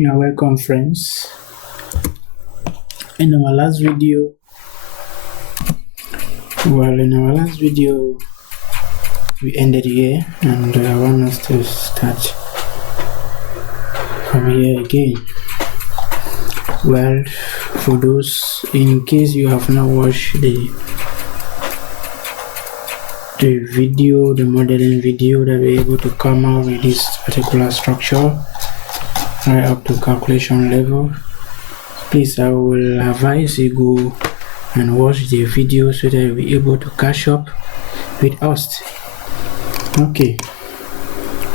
You're welcome, friends. In our last video, we ended here, and I want us to start from here again. Well, for those, in case you have not watched the modeling video that we're able to come out with this particular structure right up to calculation level, please, I will advise you go and watch the video so that you'll be able to catch up with us. Okay,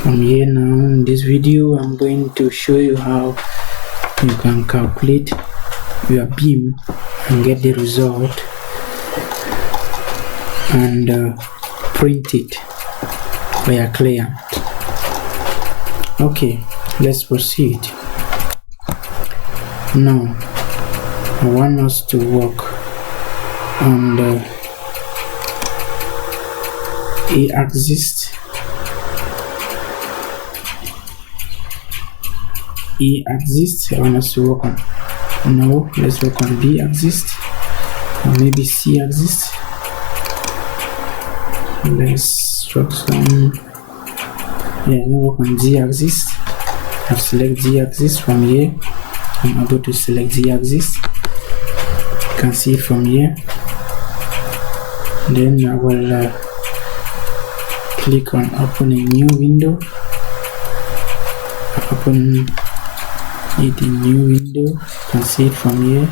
from here now, in this video I'm going to show you how you can calculate your beam and get the result and print it for your client. Okay, let's proceed. Now I want us to work on the A-axis. I want us to work on. No, let's work on B-axis or maybe C-axis. Let's work some. Work on Z-axis. I've select Z-axis from here. I'm able to select Z-axis. You can see it from here. Then I will click on open a new window. Open it in new window. You can see it from here.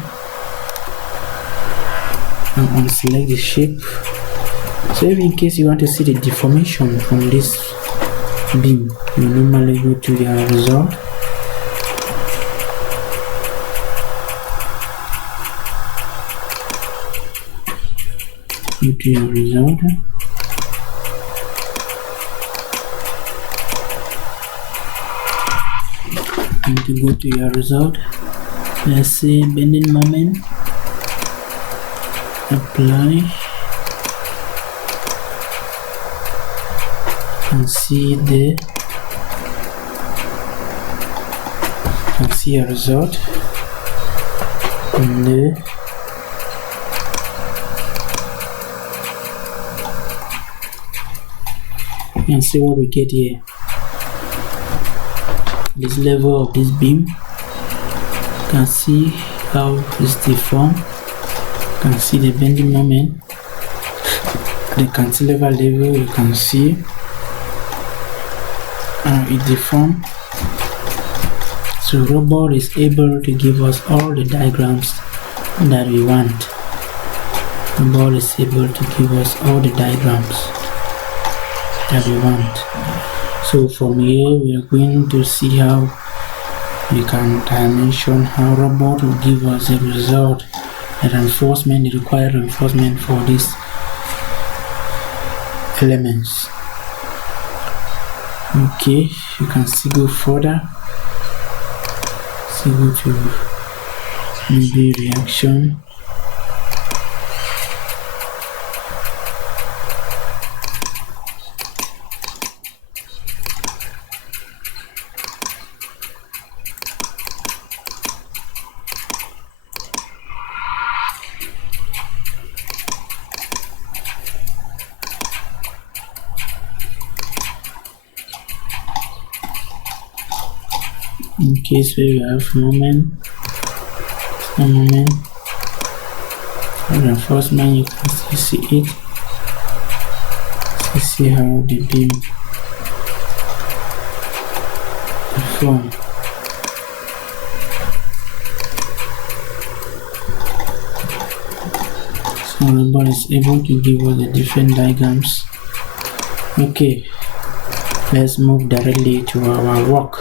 I'm going to select the shape. So if in case you want to see the deformation from this beam, you normally go to the result. Go to your result. And to go to your result, let's say bending moment, apply, and see a result, and you can see what we get here. This level of this beam, you can see how it's deformed. You can see the bending moment. The cantilever level, you can see how it deformed. So robot is able to give us all the diagrams that we want. Robot is able to give us all the diagrams that we want. So from here we are going to see how we can dimension how robot will give us a result, the reinforcement, the required reinforcement for these elements. Okay, you can see go further. See go to maybe reaction. In case where you have moment, reinforcement, you can still see it. So see how the beam form. So robot is able to give us the different diagrams. Okay, let's move directly to our work.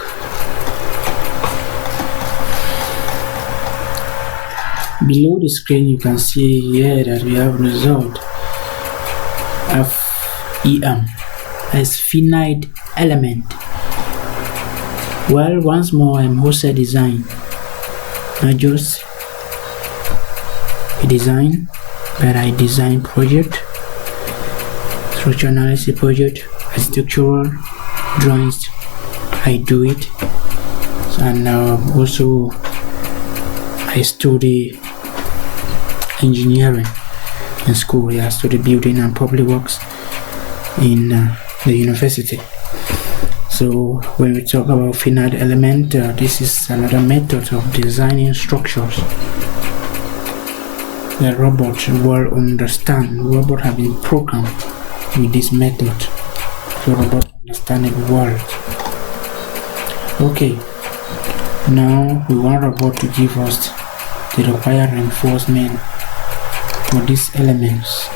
Below the screen you can see here that we have result FEM as finite element. Well, once more, I'm Jose Design, not just a design, but I design project, structural analysis project, architectural drawings. I do it. and also I study engineering in school. I study building and public works in the university. So when we talk about finite element, this is another method of designing structures. The robot will understand. Robot have been programmed with this method, so robot understand it well. Okay, now we want robot to give us the required reinforcement for these elements.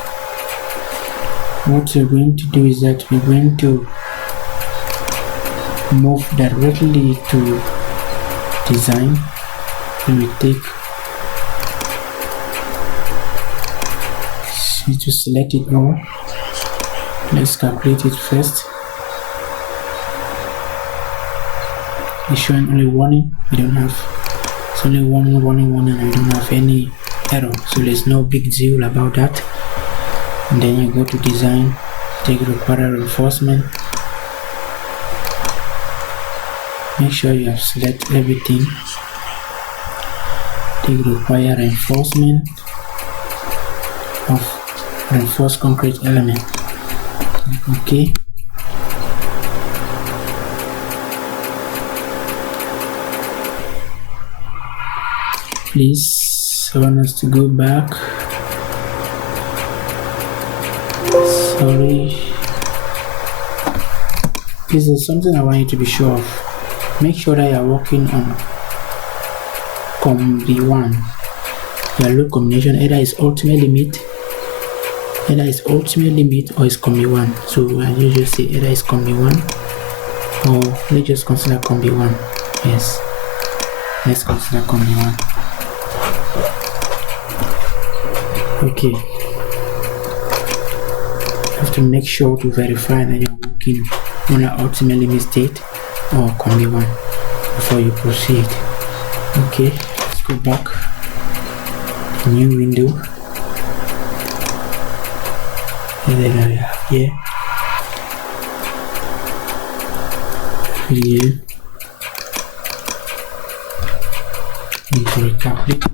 What we're going to do is that we're going to move directly to design. We take to select it all. Let's calculate it first. It's showing only warning. We don't have, it's only warning, and we don't have any error, so there's no big deal about that. And then you go to design, take required reinforcement. Make sure you have select everything. Take required reinforcement of reinforced concrete element. Okay. Please, I want us to go back. Sorry. This is something I want you to be sure of. Make sure that you are working on COM-V1. Your load combination either is ultimate limit, or is COM-V1. So I usually say either is COM-V1 or let's just consider COM-V1. Yes, let's consider COM-V1. Okay, you have to make sure to verify that you're working on an ultimate limit state or COM-V1 before you proceed. Okay, let's go back. New window. And then I have here. Here. Need to recalculate.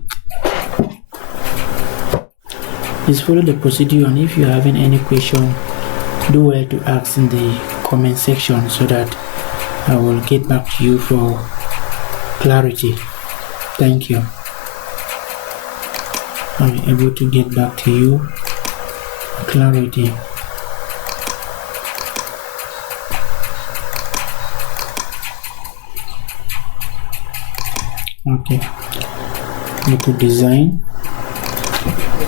Please follow the procedure, and if you're having any question, do well to ask in the comment section so that I will get back to you for clarity. Thank you. I'm able to get back to you for clarity. Okay, go to design,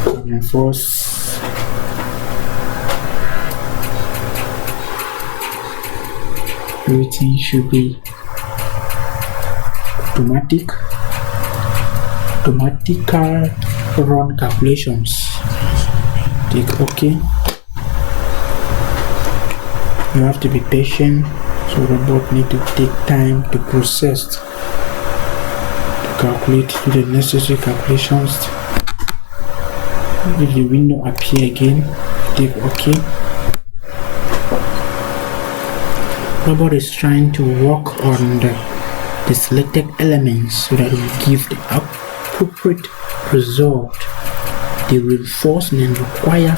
reinforce. Everything should be automatical run calculations. Click OK. You have to be patient, so the robot need to take time to process, to calculate, do the necessary calculations. If the window appear again, click OK. Robot is trying to work on the selected elements so that it will give the appropriate result, the reinforcement required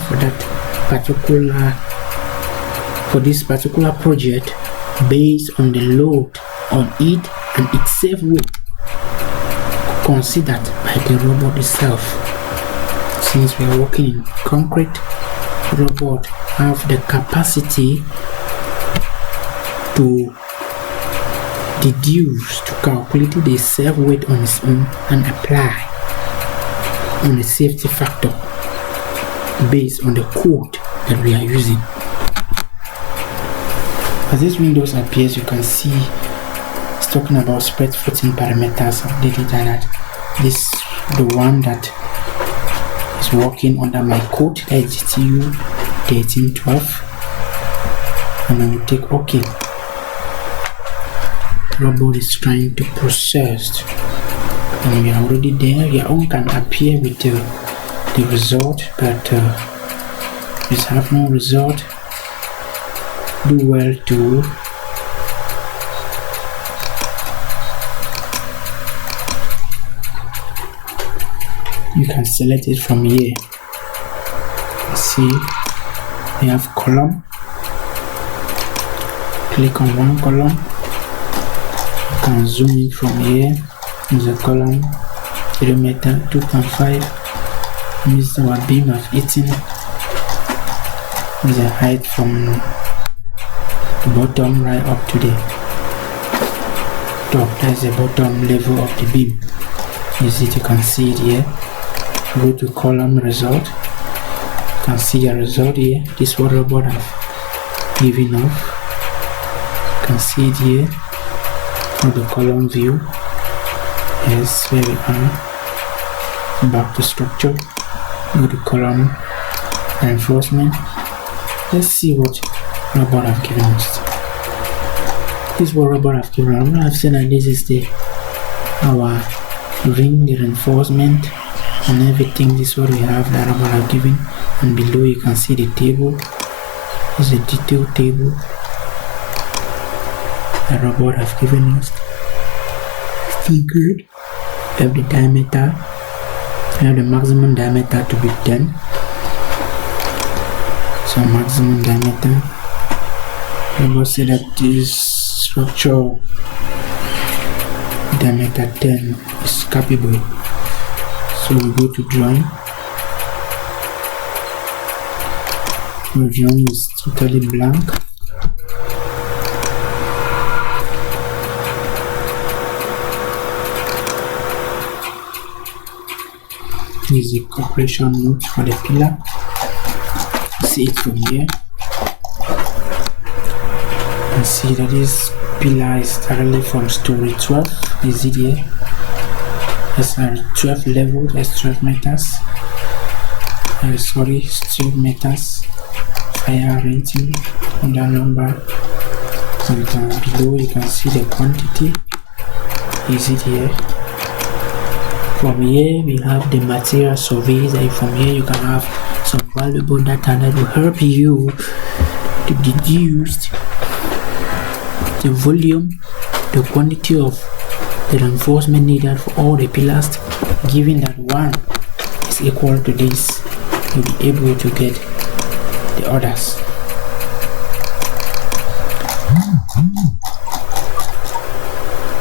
for this particular project based on the load on it and its safe weight considered by the robot itself. Since we are working in concrete, robot have the capacity to deduce, to calculate the safe weight on its own and apply on the safety factor based on the code that we are using. As this windows appears, you can see it's talking about spread footing parameters of the data that this the one that is working under my code, that is GTU 1312, and I will take OK. Robot is trying to process, and we are already there. Your own can appear with the result, but just have no result. Do well to you can select it from here. See, we have column. Click on one column. You can zoom in from here. There's a column, diameter 2.5. Means our beam of 18. There's a height from the bottom right up to the top. That's the bottom level of the beam. You can see it here. Go to column result. You can see the result here. This is what robot have given off. You can see it here for the column view. Yes, where we are. Back to structure. Go to column reinforcement. Let's see what robot have given us. This is what robot have given us. I've said that this is our ring, the reinforcement and everything. This is what we have that robot have given, and below you can see the table. This is a detailed table that robot have given us. Still good. We have the diameter. We have the maximum diameter to be 10. So maximum diameter. Robot said that this structure diameter 10 is capable. So we go to drawing. The drawing is totally blank. This is the compression note for the pillar. See it from here. And see that this pillar is directly from story 12. Is it here? That's 12 level, that's 12 meters. Sorry, it's 12 meters. Fire rating on that number. So below you can see the quantity. Is it here? From here we have the material surveys, and from here you can have some valuable data that will help you to deduce the volume, the quantity of the reinforcement needed for all the pillars. Given that one is equal to this, you'll be able to get the others.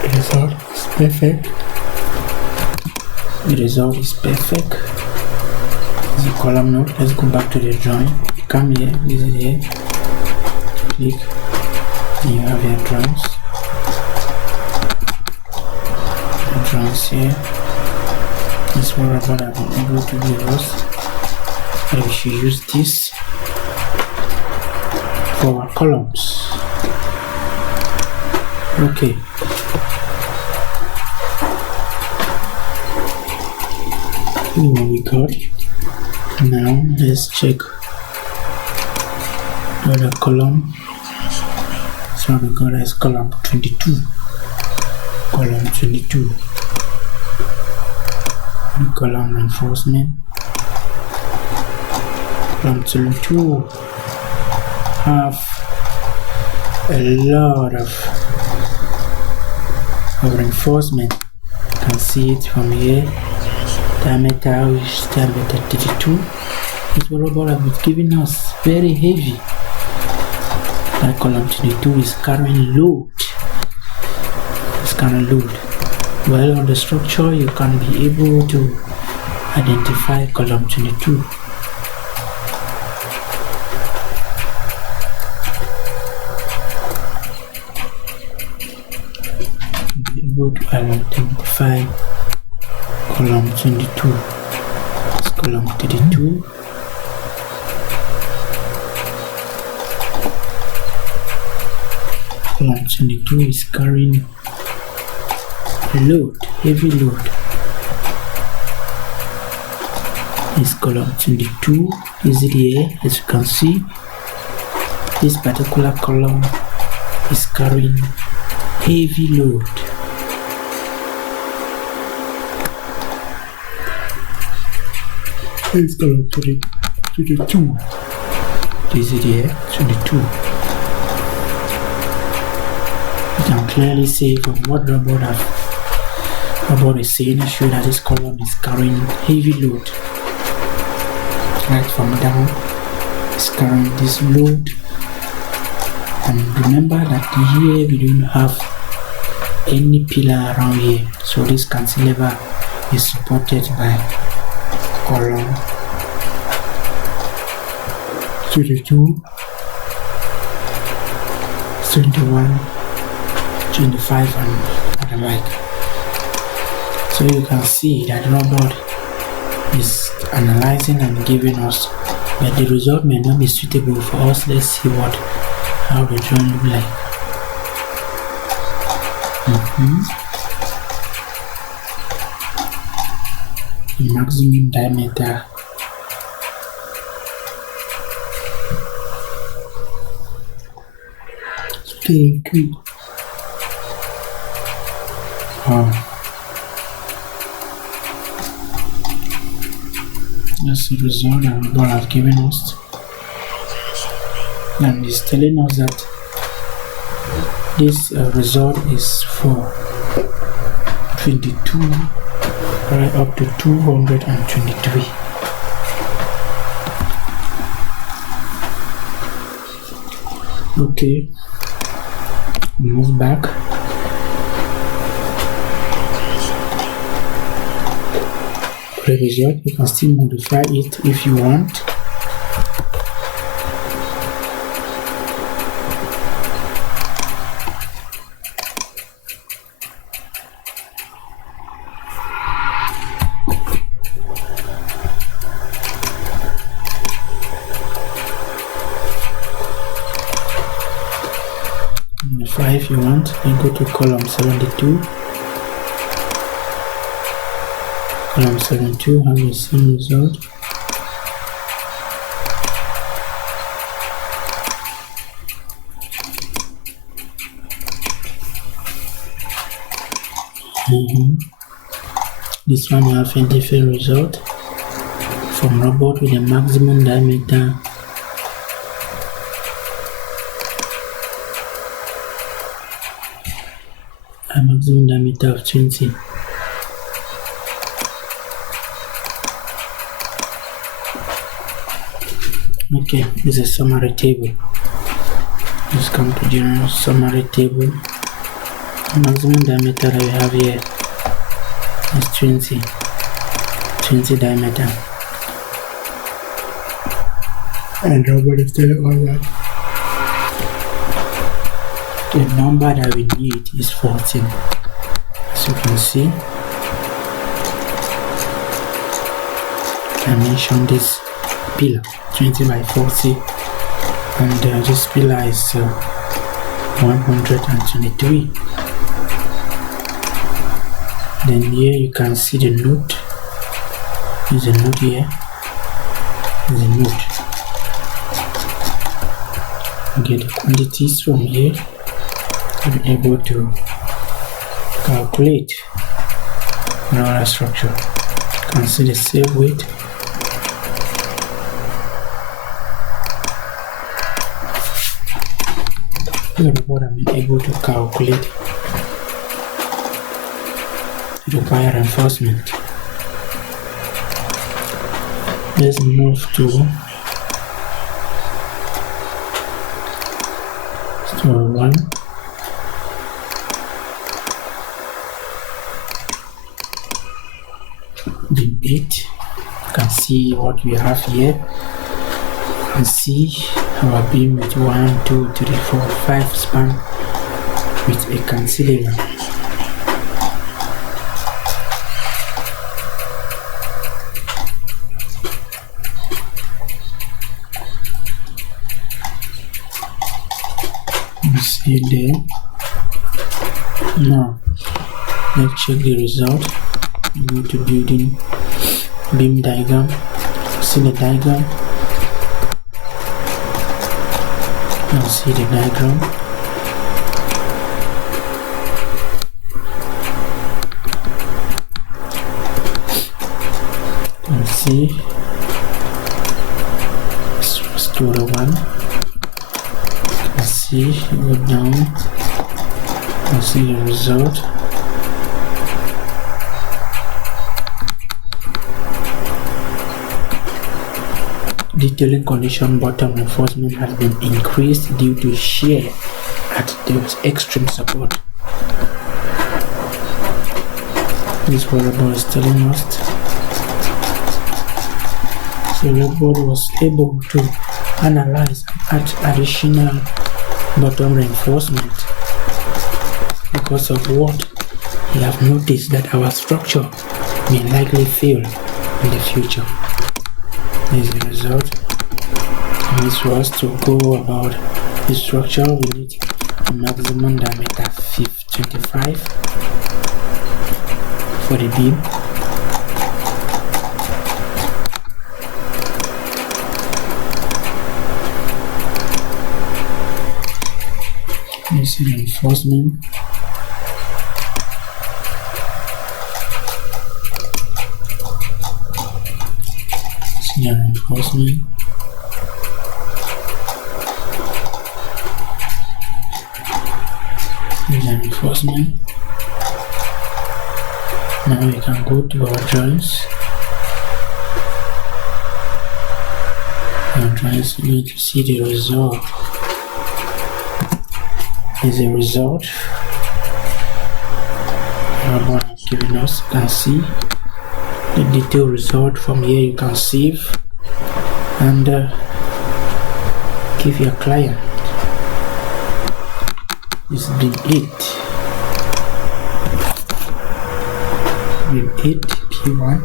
The result is perfect. The result is perfect. This is a column note. Let's go back to the drawing. Come here, this is here. Click. And you have your drawings. The drawings here. This is what I've been able to give us. And we should use this for our columns. Okay. What we got. Now let's check the other column. So we got as column 22. Column 22. And column reinforcement. Column 22 have a lot of reinforcement. You can see it from here. Diameter is diameter 32. This robot has given us very heavy. That column 22 is carrying load. It's carrying load. Well, on the structure you can be able to identify column 22. Be able to identify column 22. It's column 32. Column 22 is carrying load, heavy load. This column 22 is here. As you can see, this particular column is carrying heavy load. It's column 22. This is here, 22. You can clearly see from what robot Robot is saying show that this column is carrying heavy load. Right from down, it's carrying this load. And remember that here we don't have any pillar around here, so this cantilever is supported by column 22, 21, 25 and the like. So you can see that the robot is analyzing and giving us, but the result may not be suitable for us. Let's see how the drawing look like. The maximum diameter still that's the result that the ball have given us, and it's telling us that this result is for 22 right up to 223. Okay, move back. The result, you can still modify it if you want. Modify if you want, then go to column 72. Column 72 have the same result. This one have a different result from robot with a maximum diameter of 20. Okay, this is a summary table. Let's come to general summary table. The maximum diameter that we have here is 20 diameter. And robot is telling us that the number that we need is 14. As you can see, I mentioned this pillar 20 by 40, and this pillar is 123. Then here you can see the node. There's a node here. There's a node. You get the quantities from here. You're able to calculate our structure. You can see the cell weight. Look at what I'm able to calculate. Require reinforcement. Let's move to store 1. Beam 8. You can see what we have here. You can see our beam with 1, 2, 3, 4, 5 span with a cantilever. You see there. Now let's check the result. Go to building beam diagram. See the diagram. Now see the diagram. And see store 1. Let's see, go down and see the result. detailing condition bottom reinforcement has been increased due to shear at the extreme support. This is what robot is telling us. So robot was able to analyze and add additional bottom reinforcement because of what he have noticed that our structure may likely fail in the future. As a result, this was to go about the structure. We need a maximum diameter 25 for the beam. This is reinforcement. Reinforcement. Reinforcement. Now we can go to our drawings. Our drawings, we need to see the result. As a result, the robot has given us, you can see the detailed result. From here you can save and give your client. This beam 8 P1.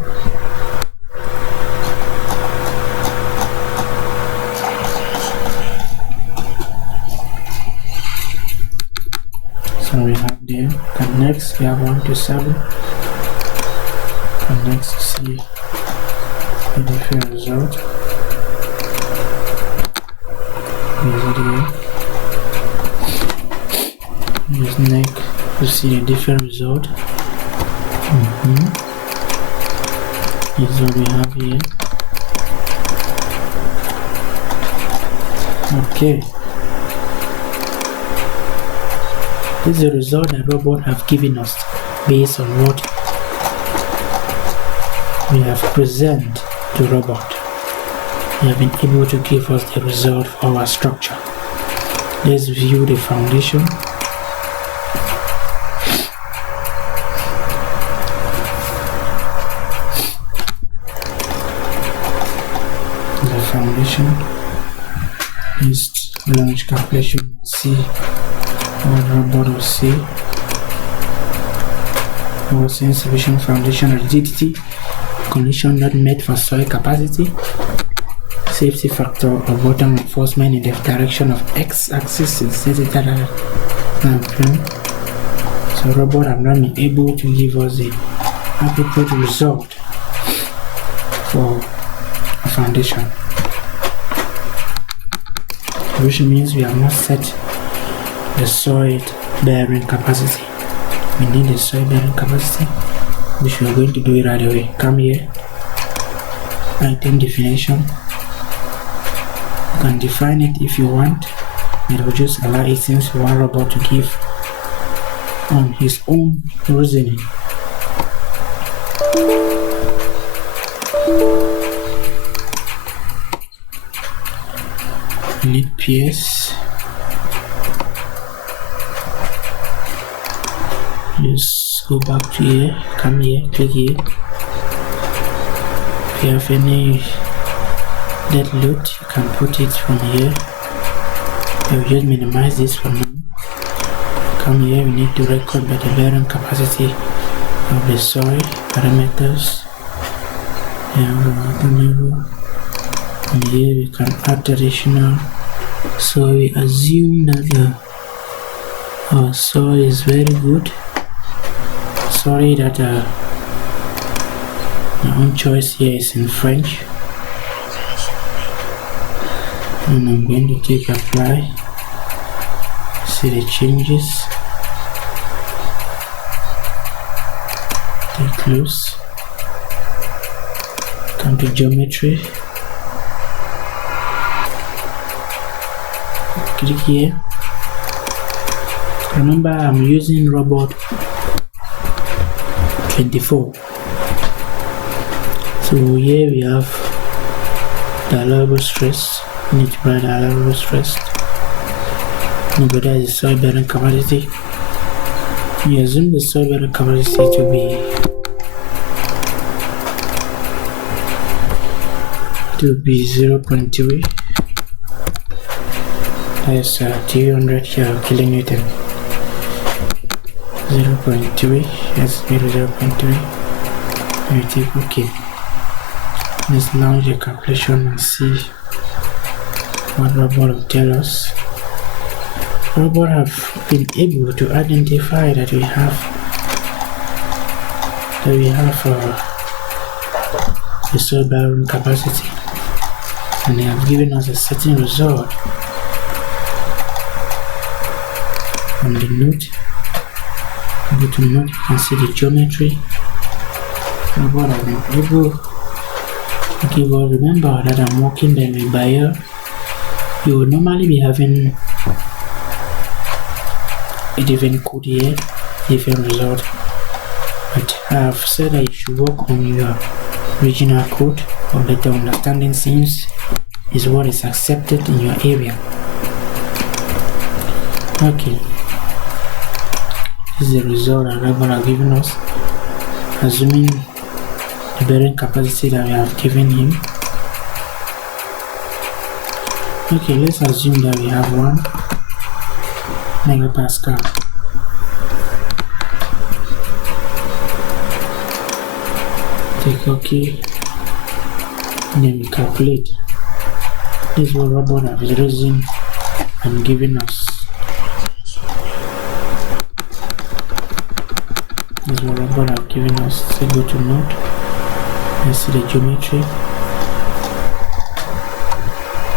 So we have there, and next we have 1 to 7, and next see the different result. This neck, you see a different result. This is what we have here. Okay. This is the result that robot have given us based on what we have presented to robot. They have been able to give us the result for our structure. Let's view the foundation. The foundation is launch calculation. See what robot will see. We will see insufficient foundation rigidity, condition not met for soil capacity, safety factor of bottom reinforcement in the direction of x-axis is set. So robot have not been able to give us the appropriate result for a foundation, which means we have not set the soil bearing capacity. We need the soil bearing capacity, which we are going to do it right away. Come here, item definition. You can define it if you want. It will just allow it since you want robot to give on his own reasoning. We need PS. Just go back to here, come here, click here. If you have any dead load, you can put it from here. I will just minimize this for now. Come here, we need to record by the bearing capacity of the soil parameters. And here we can add additional. So we assume that our soil is very good. Sorry that my own choice here is in French, and I'm going to click apply. See the changes. Take close. Come to geometry. Click here. Remember, I'm using robot 24. So here we have the allowable stress. You need to provide the allowable stress. You provide the soil bearing capacity. You assume the soil bearing capacity to be 0.3. That's 300 kilonewton. 0.3. That's 0.3. We take OK. Let's launch the calculation and see what robot will tell us. Robot have been able to identify that we have the soil bearing capacity, and they have given us a certain result on the node. Go to node, you can see the geometry. Robot have been able. Okay, well, remember that I'm working them with Bayer. You will normally be having a different code here, different result, but I've said that you should work on your original code for better understanding since is what is accepted in your area. Okay, this is the result that Robot have given us, assuming the bearing capacity that we have given him. Okay, let's assume that we have 1 megapascal. Take OK, and then we calculate. This is what Robot have risen and given us. This is what Robot have given us. So go to node. Let's see the geometry.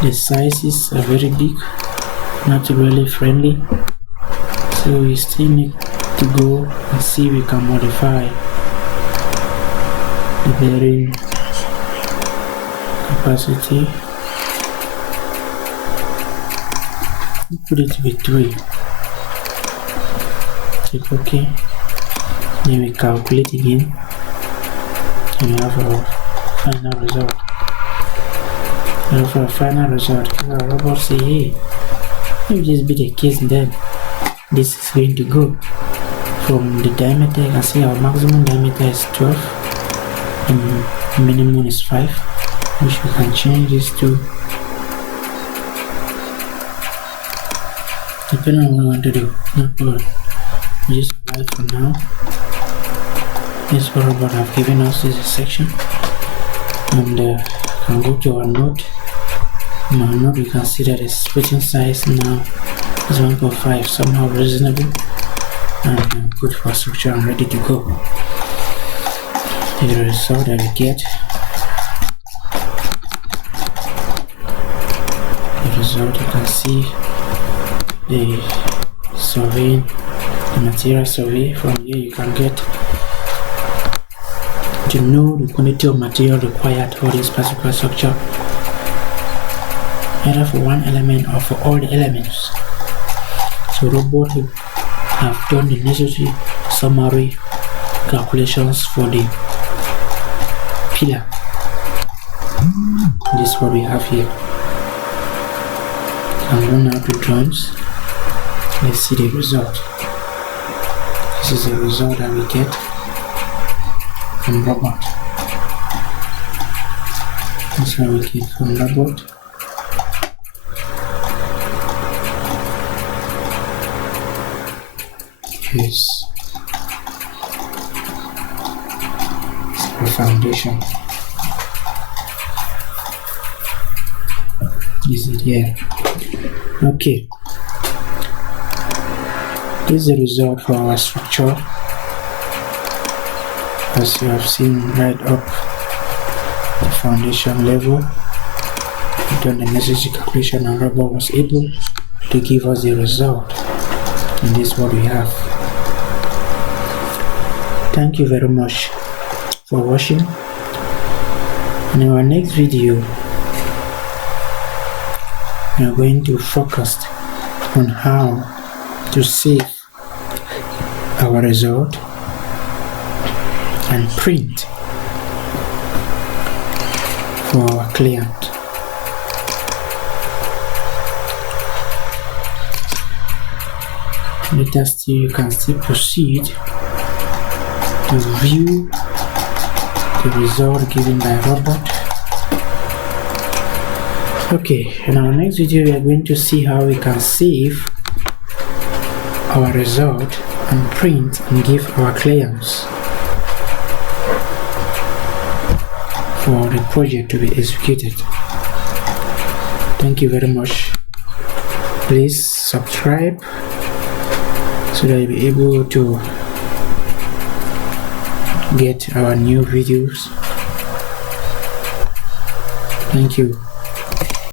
The sizes are very big, not really friendly, so we still need to go and see if we can modify the bearing capacity. Put it to be 3. Click OK. Then we calculate again, and we have our final result. And for a final result, our robot say, hey, if this be the case, then this is going to go from the diameter. You can see our maximum diameter is 12 and minimum is 5, which we can change this to depending on what we want to do. No problem. Just apply for now. This is what Robot have given us. This is a section, and can go to our node. In our node, we can see that the switching size now is 1.5, somehow reasonable and good for structure and ready to go. The result that we get, you can see the survey, the material survey. From here you can get to know the quantity of material required for this particular structure, either for one element or for all the elements. So Robot have done the necessary summary calculations for the pillar. This is what we have here. I'm going out to drawings. Let's see the result. This is the result that we get from Robot. That's how we get from Robot. Yes. It's our foundation. Is it here? Okay. This is the result for our structure. As you have seen right up the foundation level, we've done the necessary calculation and Robot was able to give us the result. And this is what we have. Thank you very much for watching. In our next video, we are going to focus on how to save our result and print for our client. let us see, you can still proceed to view the result given by robot. Okay, in our next video we are going to see how we can save our result and print and give our clients for the project to be executed. Thank you very much. Please subscribe so that you'll be able to get our new videos. Thank you.